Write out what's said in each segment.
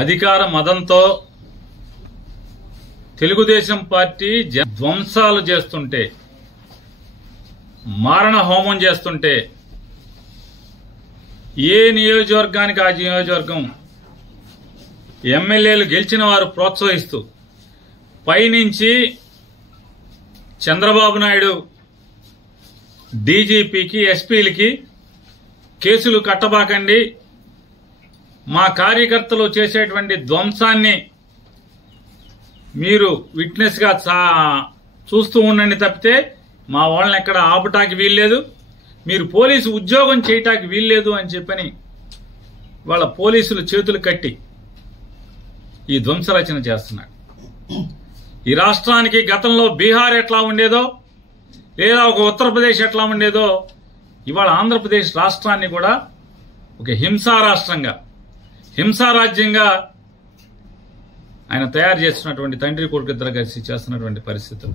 అధికార మదంతో తెలుగుదేశం పార్టీ ధ్వంసాలు చేస్తుంటే, మారణ హోమం చేస్తుంటే ఏ నియోజకవర్గానికి ఆ నియోజకవర్గం ఎమ్మెల్యేలు గెలిచిన వారు ప్రోత్సహిస్తూ పైనుంచి చంద్రబాబు నాయుడు డీజీపీకి ఎస్పీలకి కేసులు కట్టబాకండి, మా కార్యకర్తలు చేసేటువంటి ధ్వంసాన్ని మీరు విట్నెస్ గా చూస్తూ ఉండండి తప్పితే మా వాళ్ళని ఎక్కడ ఆపటానికి వీల్లేదు, మీరు పోలీసు ఉద్యోగం చేయటానికి వీల్లేదు అని చెప్పని వాళ్ళ పోలీసులు చేతులు కట్టి ఈ ధ్వంసరచన చేస్తున్నాడు. ఈ రాష్ట్రానికి గతంలో బీహార్ ఎట్లా ఉండేదో లేదా ఒక ఉత్తరప్రదేశ్ ఎట్లా ఉండేదో ఇవాళ ఆంధ్రప్రదేశ్ రాష్ట్రాన్ని కూడా ఒక హింసా రాష్ట్రంగా, హింసా రాజ్యంగా ఆయన తయారు చేస్తున్నటువంటి తండ్రి కొడుకు ఇద్దరు కలిసి చేస్తున్నటువంటి పరిస్థితులు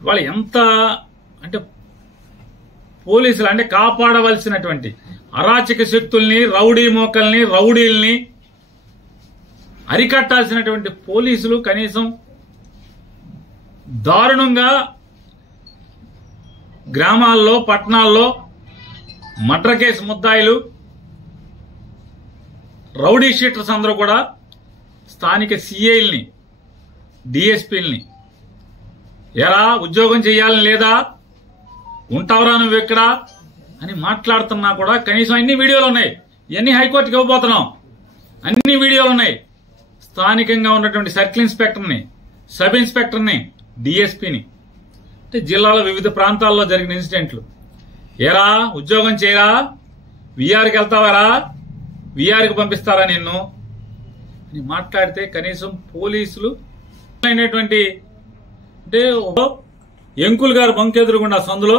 ఇవాళ ఎంత అంటే పోలీసులు అంటే కాపాడవలసినటువంటి అరాచక శక్తుల్ని, రౌడీ మోకల్ని, రౌడీల్ని అరికట్టాల్సినటువంటి పోలీసులు కనీసం దారుణంగా గ్రామాల్లో, పట్టణాల్లో మర్డర్ కేసు ముద్దాయిలు, రౌడీ షీటర్స్ అందరూ కూడా స్థానిక సిఐల్ని, డిఎస్పీల్ని ఎరా ఉద్యోగం చేయాలని లేదా, ఉంటావరా నువ్వు ఎక్కడ అని మాట్లాడుతున్నా కూడా కనీసం అన్ని వీడియోలు ఉన్నాయి. ఇవన్నీ హైకోర్టుకి ఇవ్వబోతున్నాం. అన్ని వీడియోలు ఉన్నాయి. స్థానికంగా ఉన్నటువంటి సర్కిల్ ఇన్స్పెక్టర్ని, సబ్ ఇన్స్పెక్టర్ని, డిఎస్పీని, అంటే జిల్లాలో వివిధ ప్రాంతాల్లో జరిగిన ఇన్సిడెంట్లు, ఏరా ఉద్యోగం చేయరా, విఆర్కి వెళ్తావారా, విఆర్కి పంపిస్తారా నిన్ను అని మాట్లాడితే కనీసం పోలీసులు అయినటువంటి అంటే ఎంకుల్ గారు బంకెదురుగుండా సందులో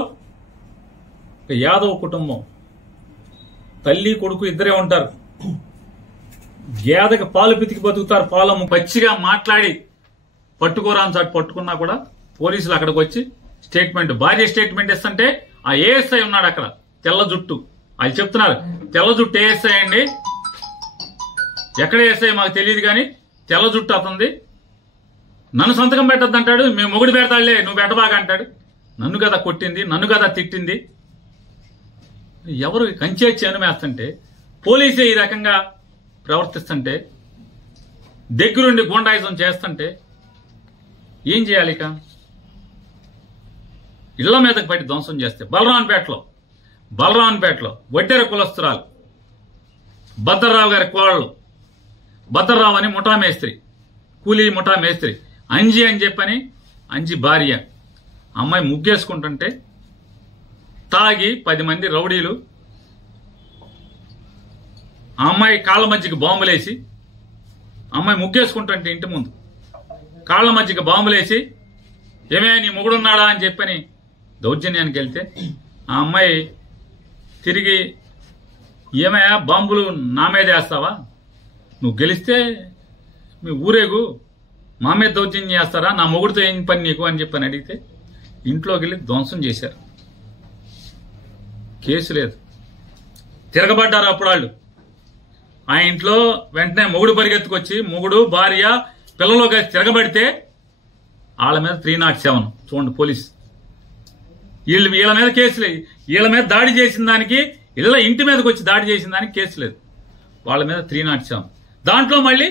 యాదవ్ కుటుంబం తల్లి కొడుకు ఇద్దరే ఉంటారు. గేదకి పాలు పితికి బతుకుతారు, పాలము పచ్చిగా మాట్లాడి పట్టుకోరాని చాటు పట్టుకున్నా కూడా పోలీసులు అక్కడికి వచ్చి స్టేట్మెంట్, భార్య స్టేట్మెంట్ ఇస్తుంటే ఆ ఏఎస్ఐ ఉన్నాడు అక్కడ, తెల్ల జుట్టు, వాళ్ళు చెప్తున్నారు తెల్ల జుట్టు ఏఎస్ఐ అండి, ఎక్కడ ఏఎస్ఐ మాకు తెలియదు కానీ తెల్ల జుట్టు అతంది, నన్ను సంతకం పెట్టద్దు అంటాడు, మేము మొగుడు పెడతాడులే నువ్వు పెట్టబాగా అంటాడు. నన్ను కదా కొట్టింది, నన్ను కదా తిట్టింది. ఎవరు కంచేచ్చి అనుమేస్తుంటే పోలీసే ఈ రకంగా ప్రవర్తిస్తుంటే, దగ్గరుండి గూండాయిజం చేస్తుంటే ఏం చేయాలి? ఇక ఇళ్ల మీదకి పట్టి ధ్వంసం చేస్తే బలరాన్పేటలో వడ్డెర కులస్తురాలు భద్రరావు గారి కోడలు, భద్రరావు అని ముఠా మేస్త్రి, కూలీ ముఠా మేస్త్రి అంజి అని చెప్పని, అంజి భార్య అమ్మాయి ముగ్గేసుకుంటుంటే తాగి 10 మంది రౌడీలు ఆ అమ్మాయి కాళ్ళ మధ్యకి బాంబులేసి, అమ్మాయి ముగ్గేసుకుంటుంటే ఇంటి ముందు కాళ్ళ మధ్యకి బాంబులేసి ఏమే నీ మొగుడున్నాడా అని చెప్పని దౌర్జన్యానికి వెళ్తే ఆ అమ్మాయి తిరిగి ఏమయ్యా బాంబులు నా మీద వేస్తావా, నువ్వు గెలిస్తే మీ ఊరేగు మా మీద దౌర్జన్యం చేస్తారా, నా మొగుడితో ఏం పని నీకు అని చెప్పని అడిగితే ఇంట్లోకి వెళ్ళి ధ్వంసం చేశారు. కేసు లేదు, తిరగబడ్డారు అప్పుడు వాళ్ళు. ఆ ఇంట్లో వెంటనే మొగుడు పరిగెత్తుకొచ్చి, మొగుడు భార్య పిల్లలు కలిసి తిరగబడితే వాళ్ళ మీద 307 చూడండి పోలీసు, వీళ్ళ మీద కేసు లేదు. వీళ్ళ మీద దాడి చేసిన దానికి, ఇంటి మీదకి వచ్చి దాడి చేసిన దానికి కేసు లేదు, వాళ్ళ మీద 307. దాంట్లో మళ్ళీ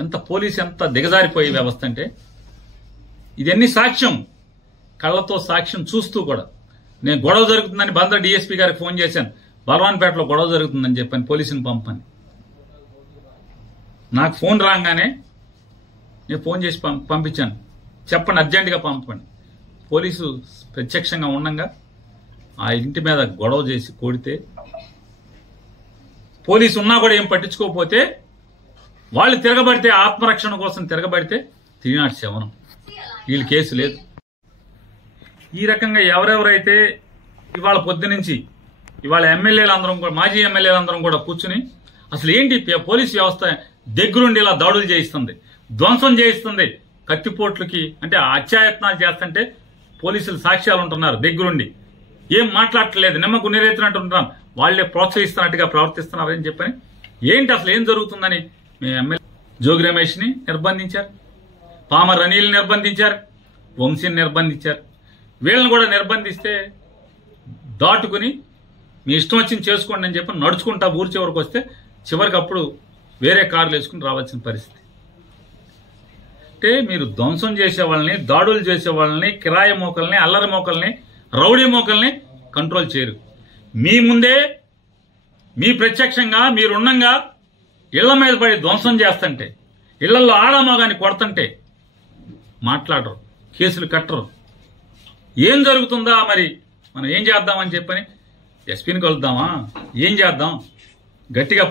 ఎంత పోలీసు ఎంత దిగజారిపోయే వ్యవస్థ అంటే, ఇదన్నీ సాక్ష్యం, కళ్లతో సాక్ష్యం చూస్తూ కూడా. నేను గొడవ జరుగుతుందని బంద్ర డిఎస్పీ గారికి ఫోన్ చేశాను, బలవాన్పేటలో గొడవ జరుగుతుందని చెప్పాను, పోలీసుని పంపని. నాకు ఫోన్ రాగానే నేను ఫోన్ చేసి పంపించాను, చెప్పండి అర్జెంటుగా పంపండి. పోలీసు ప్రత్యక్షంగా ఉండగా ఆ ఇంటి మీద గొడవ చేసి కొడితే, పోలీసు ఉన్నా కూడా ఏం పట్టించుకోకపోతే, వాళ్ళు తిరగబడితే ఆత్మరక్షణ కోసం తిరగబడితే 307, వీళ్ళు కేసు లేదు. ఈ రకంగా ఎవరెవరైతే ఇవాళ పొద్దునుంచి ఇవాళ ఎమ్మెల్యేలందరం కూడా, మాజీ ఎమ్మెల్యేలందరం కూడా కూర్చుని అసలు ఏంటి పోలీసు వ్యవస్థ దగ్గరుండి ఇలా దాడులు చేయిస్తుంది, ధ్వంసం చేయిస్తుంది, కత్తిపోట్లకి అంటే అత్యాయత్నాలు చేస్తుంటే పోలీసులు సాక్ష్యాలు ఉంటున్నారు దగ్గరుండి, ఏం మాట్లాడట్లేదు, నిమ్మకు నీరెత్తినట్టు ఉంటున్నారు, వాళ్లే ప్రోత్సహిస్తున్నట్టుగా ప్రవర్తిస్తున్నారని చెప్పని ఏంటి అసలు ఏం జరుగుతుందని మీ ఎమ్మెల్యే జోగి రమేష్ని నిర్బంధించారు, పామర్ అనిల్ని నిర్బంధించారు, వంశీని నిర్బంధించారు. వీళ్ళని కూడా నిర్బంధిస్తే దాటుకుని మీ ఇష్టం వచ్చింది చేసుకోండి అని చెప్పి నడుచుకుంటా ఊరి చివరికి వస్తే చివరికి అప్పుడు వేరే కార్లు వేసుకుని రావాల్సిన పరిస్థితి. అంటే మీరు ధ్వంసం చేసే వాళ్ళని, దాడులు చేసే వాళ్ళని, కిరాయి మోకల్ని, అల్లరి మోకల్ని, రౌడీ మోకల్ని కంట్రోల్ చేయరు. మీ ముందే మీ ప్రత్యక్షంగా మీరున్నంగా ఇళ్ల మీద పడి ధ్వంసం చేస్తుంటే, ఇళ్లలో ఆడమగాని కొడుతుంటే మాట్లాడరు, కేసులు కట్టరు. ఏం జరుగుతుందా మరి మనం ఏం చేద్దామని చెప్పని ఎస్పీని కలుద్దామా, ఏం చేద్దాం, గట్టిగా